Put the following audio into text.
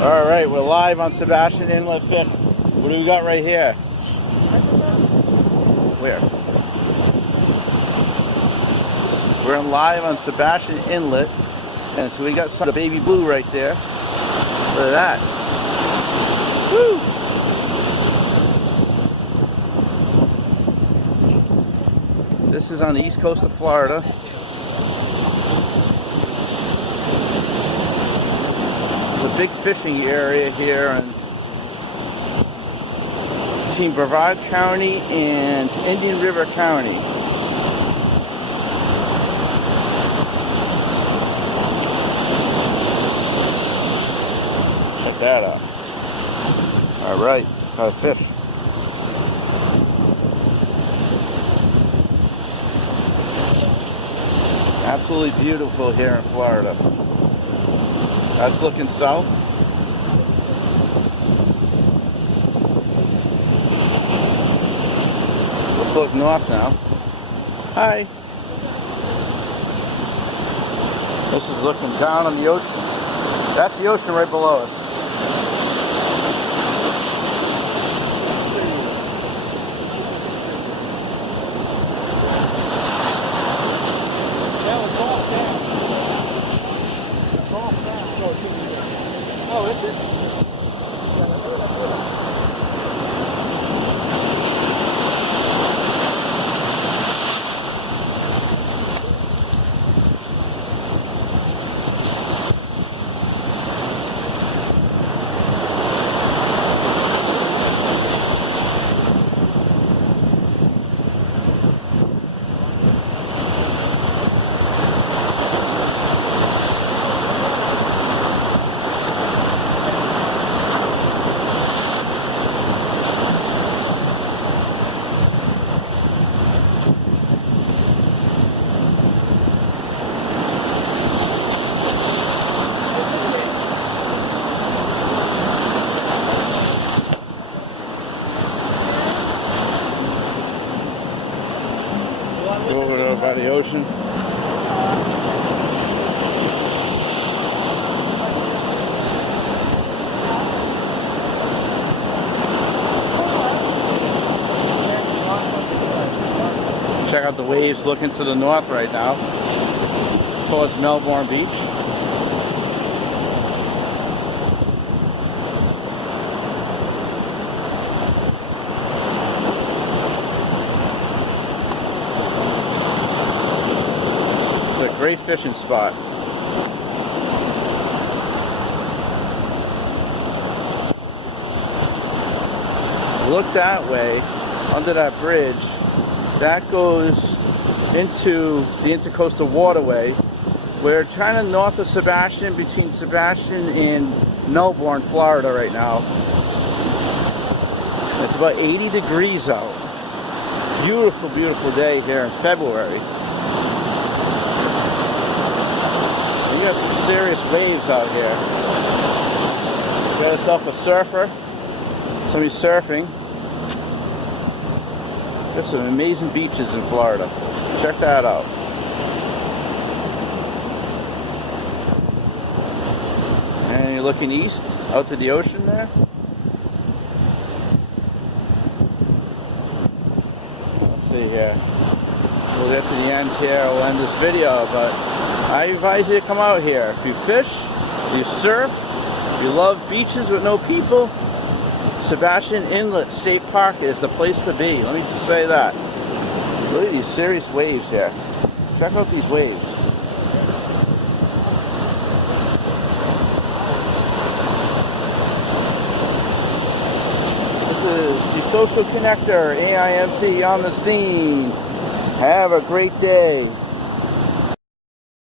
All right, we're live on Sebastian Inlet. What do we got right here? Where? We're live on Sebastian Inlet, and so we got some baby blue right there. Look at that. Woo! This is on the east coast of Florida. It's a big fishing area here in between Brevard County and Indian River County. Check that out. All right, got a fish. Absolutely beautiful here in Florida. That's looking south. Let's look north now. Hi. This is looking down on the ocean. That's the ocean right below us. Oh, is it? Over there by the ocean. Check out the waves looking to the north right now towards Melbourne Beach. Great fishing spot. Look that way, under that bridge. That goes into the Intercoastal Waterway. We're kind of north of Sebastian, between Sebastian and Melbourne, Florida right now. It's about 80 degrees out. Beautiful, beautiful day here in February. You got some serious waves out here. Got yourself a surfer. Somebody's surfing. Got some amazing beaches in Florida. Check that out. And you're looking east, out to the ocean there. Let's see here. We'll get to the end here. We'll end this video, but I advise you to come out here. If you fish, you surf, you love beaches with no people, Sebastian Inlet State Park is the place to be. Let me just say that. Look at these serious waves here. Check out these waves. This is DeSocial Connector, AIMC on the scene. Have a great day.